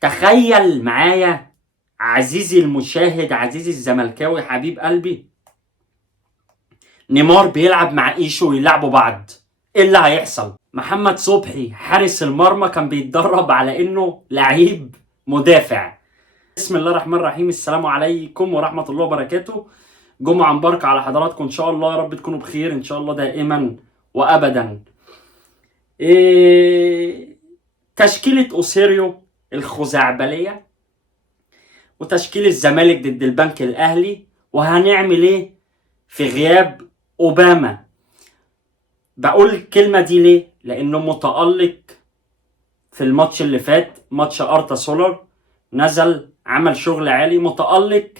تخيل معايا عزيزي المشاهد، عزيزي الزملكاوي حبيب قلبي، نيمار بيلعب مع ايشو ويلعبوا بعض. ايه اللي هيحصل؟ محمد صبحي حارس المرمى كان بيتدرب على انه لعيب مدافع. بسم الله الرحمن الرحيم. السلام عليكم ورحمة الله وبركاته. جمعة مباركة على حضراتكم ان شاء الله، يا رب تكونوا بخير ان شاء الله دائما وابدا. تشكيلة اوسيريو الخزعبلية وتشكيل الزمالك ضد البنك الاهلي، وهنعمل ايه في غياب اوباما. بقول الكلمة دي ليه؟ لانه متألق في الماتش اللي فات، ماتش ارتا سولر، نزل عمل شغل عالي، متألق.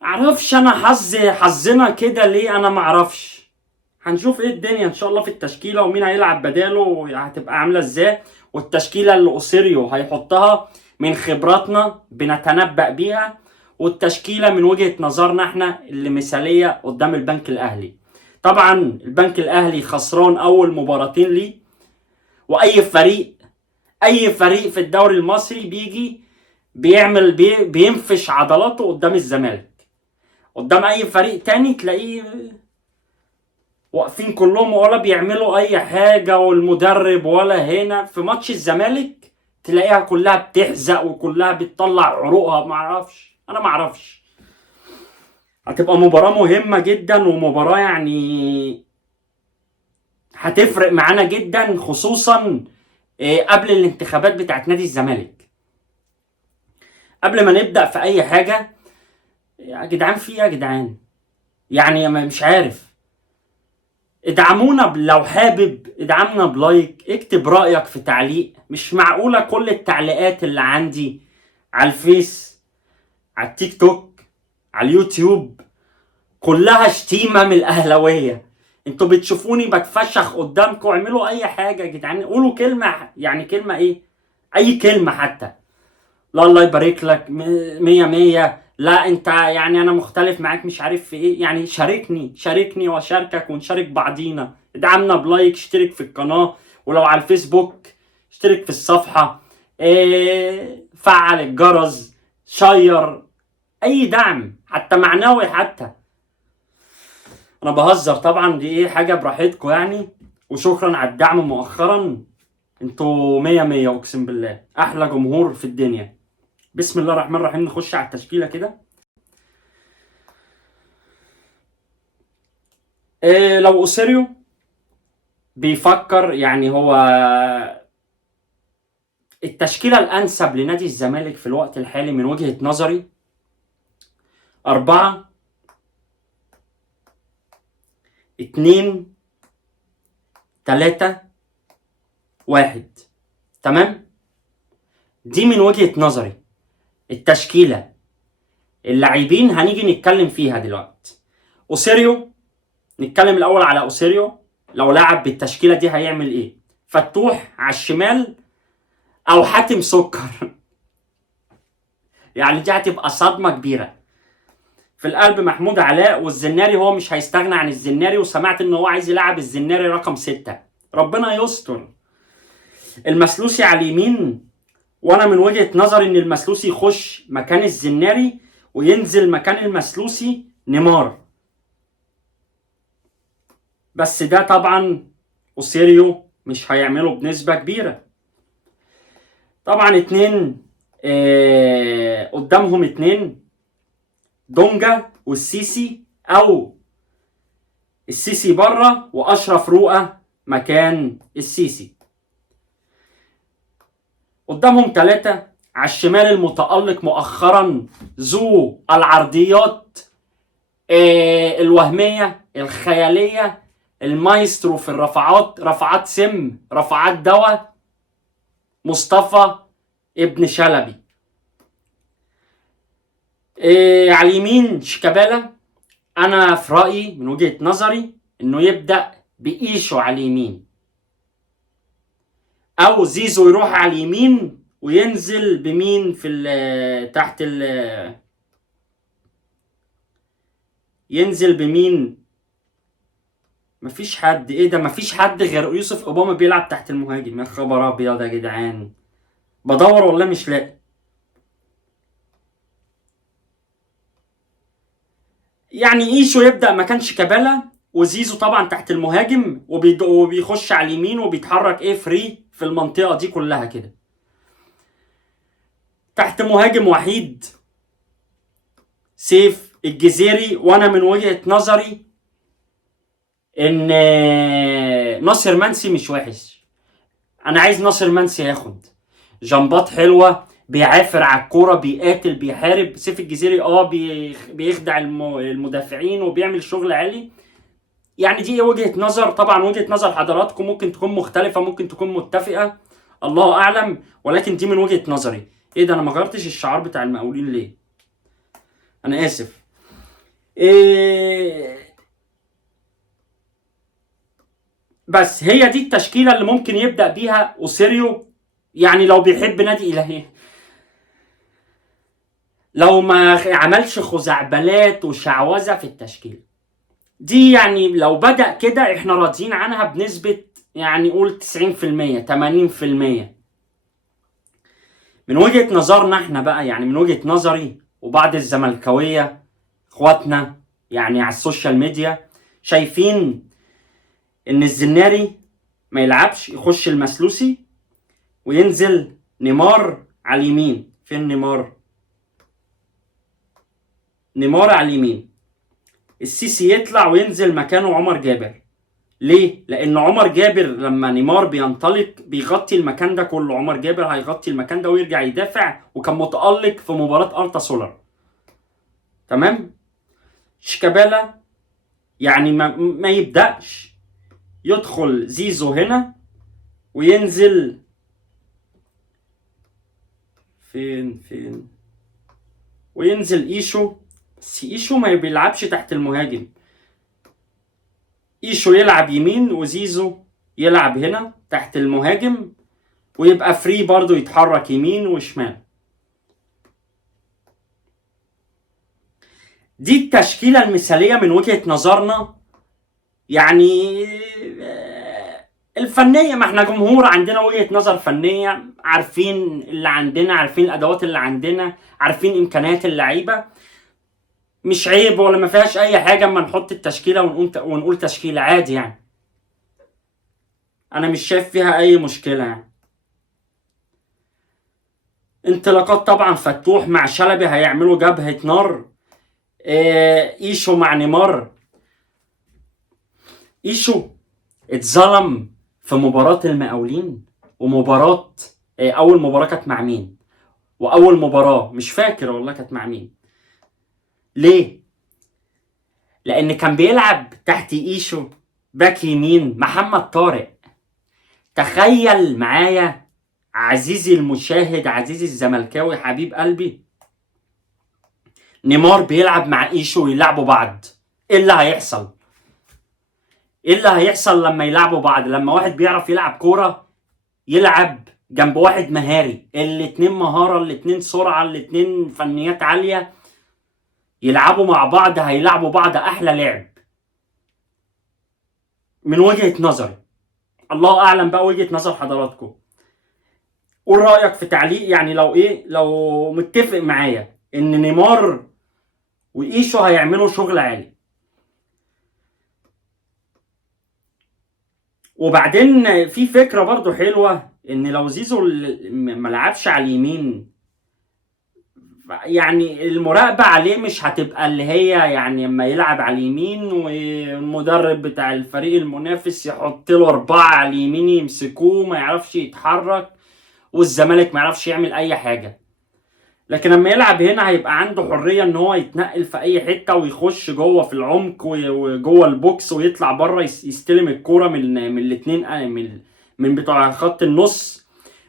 معرفش انا حظنا كده ليه، انا معرفش. هنشوف ايه الدنيا ان شاء الله في التشكيلة، ومين هيلعب بداله هتبقى عاملة ازاي، والتشكيلة اللي اوسيريو هيحطها من خبراتنا بنتنبأ بيها، والتشكيلة من وجهة نظرنا احنا اللي مثالية قدام البنك الاهلي. طبعا البنك الاهلي خسران اول مباراتين ليه، واي فريق في الدوري المصري بيجي بيعمل بينفش عضلاته قدام الزمالك. قدام اي فريق تاني تلاقيه واقفين كلهم ولا بيعملوا اي حاجة، والمدرب ولا هنا. في ماتش الزمالك تلاقيها كلها بتحزق وكلها بتطلع عروقها. انا معرفش. هتبقى مباراة مهمة جدا، ومباراة يعني هتفرق معانا جدا، خصوصا قبل الانتخابات بتاعت نادي الزمالك. قبل ما نبدأ في اي حاجة يا جدعان، في يا جدعان يعني مش عارف، ادعمونا لو حابب ادعمنا بلايك، اكتب رأيك في تعليق. مش معقولة كل التعليقات اللي عندي على الفيس، على التيك توك، على اليوتيوب، كلها شتيمة من الأهلاوية. انتوا بتشوفوني بتفشخ قدامكم، اعملوا اي حاجة يا جدعان، قولوا كلمة، يعني كلمة ايه، اي كلمة حتى. لا الله يبارك لك، مية مية، لا انت يعني انا مختلف معاك مش عارف في ايه، يعني شاركني واشاركك ونشارك بعضينا. ادعمنا بلايك، اشترك في القناة، ولو على الفيسبوك اشترك في الصفحة، فعل الجرس، شير، اي دعم حتى معنوي حتى. انا بهزر طبعا، دي ايه حاجة براحتكم يعني. وشكرا على الدعم مؤخرا، انتوا مية مية، اقسم بالله احلى جمهور في الدنيا. بسم الله الرحمن الرحيم، نخش على التشكيلة كده. لو اوسيريو بيفكر يعني هو التشكيلة الأنسب لنادي الزمالك في الوقت الحالي من وجهة نظري 4-2-3-1. تمام، دي من وجهة نظري التشكيلة. اللاعبين هنيجي نتكلم فيها دلوقتي. اوسيريو، نتكلم الأول على اوسيريو. لو لعب بالتشكيلة دي هيعمل ايه؟ فتوح على الشمال او حاتم سكر يعني دي هتبقى صدمة كبيرة. في القلب محمود علاء، والزناري هو مش هيستغنى عن الزناري، وسمعت ان هو عايز يلعب الزناري رقم 6. ربنا يستر. المسلوسي على اليمين، وانا من وجهة نظري ان المسلوسي يخش مكان الزناري، وينزل مكان المسلوسي نيمار. بس ده طبعا اوسيريو مش هيعمله بنسبة كبيرة. طبعا قدامهم اتنين، دونجا والسيسي، او السيسي بره واشرف رؤى مكان السيسي. قدامهم 3 على الشمال، المتألق مؤخرا ذو العرضيات الوهمية الخيالية، المايسترو في الرفعات، رفعات سم، رفعات دواء، مصطفى ابن شلبي. على اليمين شيكابالا. انا في رأيي من وجهة نظري انه يبدأ بإيشو على اليمين، او زيزو يروح على اليمين وينزل بمين في تحت ينزل بمين؟ مفيش حد. ايه ده؟ مفيش حد غير يوسف اوباما بيلعب تحت المهاجم؟ يا خبر ابيض يا جدعان. بدور والله مش لاقي. يعني ايشو يبدأ مكان شيكابالا، وزيزو طبعا تحت المهاجم، وبيخش على اليمين وبيتحرك ايه فري في المنطقة دي كلها كده، تحت مهاجم وحيد سيف الجزيري. وانا من وجهة نظري ان ناصر منسي مش وحش. انا عايز ناصر منسي ياخد جنبات حلوة، بيعافر على الكورة، بيقاتل، بيحارب. سيف الجزيري بيخدع المدافعين وبيعمل شغل عالي. يعني دي وجهة نظر، طبعا وجهة نظر حضراتكم ممكن تكون مختلفة، ممكن تكون متفقة، الله اعلم، ولكن دي من وجهة نظري. ايه ده، انا ما غيرتش الشعار بتاع المقاولين ليه؟ انا اسف. إيه، بس هي دي التشكيلة اللي ممكن يبدأ بيها اوسيريو، يعني لو بيحب نادي الهي، لو ما عملش خزعبلات وشعوذة في التشكيل دي. يعني لو بدأ كده احنا راضيين عنها بنسبة، يعني قول 90% 80%. من وجهة نظرنا احنا بقى، يعني من وجهة نظري وبعض الزملكاوية اخواتنا يعني على السوشيال ميديا شايفين ان الزناري ما يلعبش، يخش المسلوسي وينزل نيمار على اليمين. فين نيمار؟ نيمار على اليمين، السيسي يطلع وينزل مكانه عمر جابر. ليه؟ لأن عمر جابر لما نيمار بينطلق بيغطي المكان ده كله، عمر جابر هيغطي المكان ده ويرجع يدافع، وكان متألق في مباراة أرتا سولار. تمام؟ شيكابالا يعني ما يبدأش، يدخل زيزو هنا وينزل فين وينزل ايشو. بس ايشو ما بيلعبش تحت المهاجم، ايشو يلعب يمين وزيزو يلعب هنا تحت المهاجم، ويبقى فري برضو يتحرك يمين وشمال. دي التشكيلة المثالية من وجهة نظرنا. يعني الفنية، ما احنا جمهور عندنا وجهة نظر فنية، عارفين اللي عندنا، عارفين الأدوات اللي عندنا، عارفين إمكانيات اللعيبة. مش عيب ولا ما فيهاش أي حاجة اما نحط التشكيلة ونقول تشكيلة عادي يعني. أنا مش شايف فيها أي مشكلة يعني. انطلاقات طبعا فتوح مع شلبي هيعملوا جبهة نار. ايشو مع نيمار. ايشو اتظلم في مباراة المقاولين، ومباراة اول مباراة كانت مع مين، واول مباراة مش فاكر والله كانت مع مين. ليه؟ لان كان بيلعب تحت ايشو باك يمين محمد طارق. تخيل معايا عزيزي المشاهد، عزيزي الزملكاوي حبيب قلبي، نيمار بيلعب مع ايشو ويلعبوا بعض. ايه اللي هيحصل؟ ايه اللي هيحصل لما يلعبوا بعض؟ لما واحد بيعرف يلعب كورة يلعب جنب واحد مهاري، الاتنين مهارة، الاتنين سرعة، الاتنين فنيات عالية، يلعبوا مع بعض، هيلعبوا بعض احلى لعب من وجهة نظري. الله اعلم بقى وجهة نظر حضراتكم. قول رأيك في تعليق، يعني لو متفق معايا ان نيمار وايشو هيعملوا شغل عالي. وبعدين في فكرة برضو حلوة، ان لو زيزو ما لعبش على اليمين، يعني المراقبة عليه مش هتبقى اللي هي يعني اما يلعب على اليمين والمدرب بتاع الفريق المنافس يحط له 4 على اليمين يمسكوه ما يعرفش يتحرك، والزمالك ما يعرفش يعمل اي حاجة. لكن لما يلعب هنا هيبقى عنده حرية ان هو يتنقل في اي حتة ويخش جوه في العمق وجوه البوكس ويطلع بره يستلم الكورة من الاتنين، من بتوع خط النص،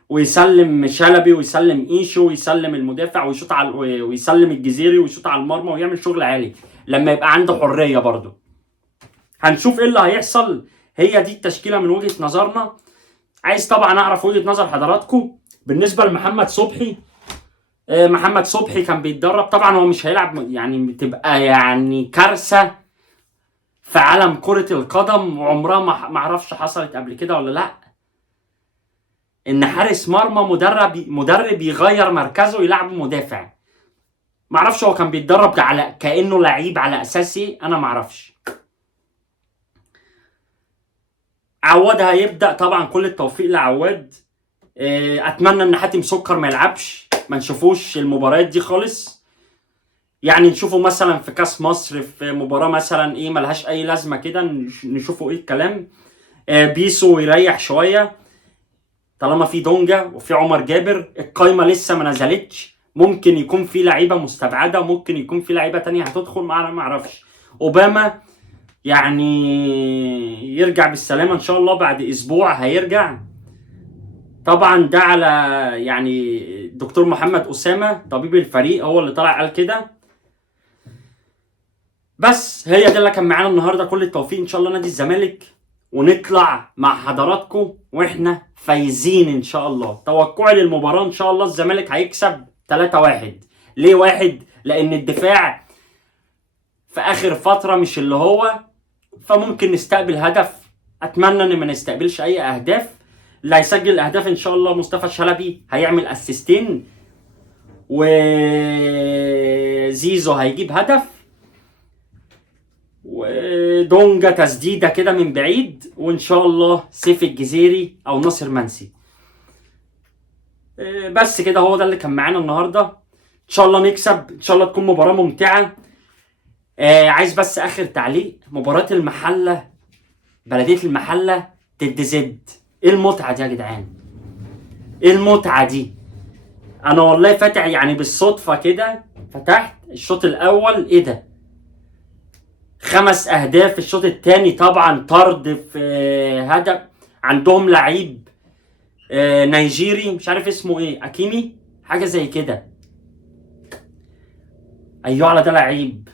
ويسلم شلبي ويسلم ايشو ويسلم المدافع ويشوط على ويسلم الجزيري ويشوط على المرمى ويعمل شغل عالي لما يبقى عنده حرية برضه. هنشوف ايه اللي هيحصل. هي دي التشكيلة من وجهة نظرنا. عايز طبعا اعرف وجهة نظر حضراتكم بالنسبة لمحمد صبحي. محمد صبحي كان بيتدرب، طبعا هو مش هيلعب، يعني بتبقى يعني كارثة في عالم كرة القدم، وعمرها ما اعرفش حصلت قبل كده ولا لا، ان حارس مرمى مدرب يغير مركزه يلعب مدافع. معرفش هو كان بيتدرب على كأنه لعيب على اساس ايه، انا معرفش. عواد هيبدأ طبعا، كل التوفيق لعواد. اتمنى ان حاتم سكر ما يلعبش، ما نشوفوش المباريات دي خالص. يعني نشوفه مثلا في كاس مصر في مباراة مثلا ايه ملهاش اي لازمة كده، نشوفه ايه الكلام. بيسو يريح شوية طالما في دونجا وفي عمر جابر. القايمة لسه ما نزلتش، ممكن يكون في لعيبة مستبعدة، ممكن يكون في لعيبة تانية هتدخل معنا، ما اعرفش. اوباما يعني يرجع بالسلامة ان شاء الله، بعد اسبوع هيرجع. طبعا ده على يعني الدكتور محمد أسامة طبيب الفريق هو اللي طلع قال كده. بس هي ده اللي كان معانا النهارده. كل التوفيق ان شاء الله نادي الزمالك، ونطلع مع حضراتكم واحنا فايزين ان شاء الله. توقعي للمباراة ان شاء الله الزمالك هيكسب 3-1. ليه 1؟ لان الدفاع في اخر فترة مش اللي هو، فممكن نستقبل هدف. اتمنى ان ما نستقبلش اي اهداف. اللي هيسجل الاهداف ان شاء الله مصطفى شلبي هيعمل اسيستين، وزيزو هيجيب هدف، ودونجا تسديده كده من بعيد، وان شاء الله سيف الجزيري او ناصر منسي. بس كده هو ده اللي كان معانا النهارده. ان شاء الله نكسب، ان شاء الله تكون مباراه ممتعه. عايز بس اخر تعليق، مباراه المحله بلديه المحله ضد زد، ايه المتعه دي يا جدعان؟ ايه المتعه دي؟ انا والله فاتح يعني بالصدفه كده، فتحت الشوط الاول، ايه ده؟ 5 اهداف في الشوط الثاني، طبعا طرد في هدف. عندهم لعيب نيجيري مش عارف اسمه ايه، اكيمي حاجه زي كده. ايوه على ده لعيب،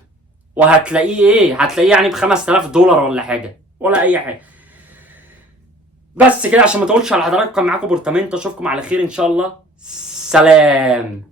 وهتلاقيه ايه، هتلاقيه يعني $5000 ولا حاجه، ولا اي حاجه. بس كده عشان ما تقولش على حضراتكم، كان معاكم بورتامنتو، اشوفكم على خير ان شاء الله. سلام.